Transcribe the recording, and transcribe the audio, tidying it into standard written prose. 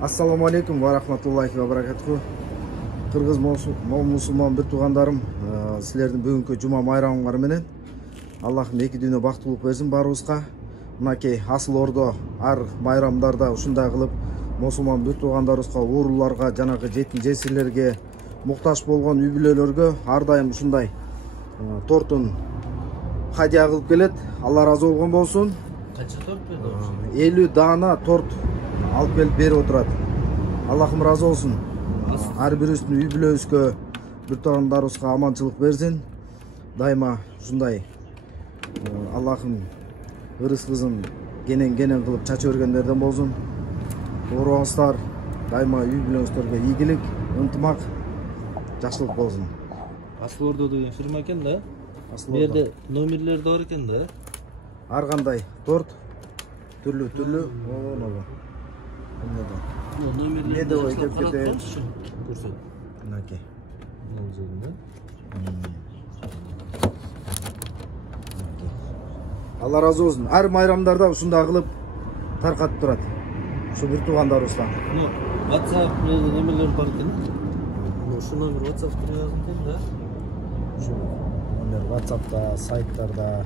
Ассаламу алейкум ва рахматуллахи ва баракатуху. Кыргыз мусулман бир туугандарым, силердин бүгүнкү жума майрамыңар менен Аллахым эки дүйнө бактылык берсин баарыбызга. Мынакей асыл ордо ар майрамдарда ушундай кылып мусулман бир туугандарыбызга, ууруларга, жанагы жетим жесирлерге, муктаж болгон үй бүлөлөргө ар дайым ушундай тортун хадия кылып келет. Алла разы болгон болсун. Кача торт берди? 50 даана торт алып келип берип отурат. Аллахым разы болсун. Ар бирибиздин үй бүлөбүзгө, бир туугандарыбызга аманчылык берсин. Дайыма ушундай Аллахым ырыскысын кенен кылып чача бергендерден болсун. Оорубаңыздар. Дайыма үй бүлөңүздөргө ийгилик, ынтымак, жакшылык болсун. Асыл Ордо деген фирма экен да. Асыл Бу жерде номерлер бар экен да. Ар кандай торт түрлүү. Номерлерди Медовый кетет. Көрсөт. Мынакей. Мына жеринде. Алла разы болсун. Ар майрамдарда ушундай кылып таркатып турат. Ушу бир туугандарыбыздан. Ну, WhatsApp номерлер бар экен. Ушу номер WhatsApp турган экен да. Ушу номер WhatsApp'та, сайттарда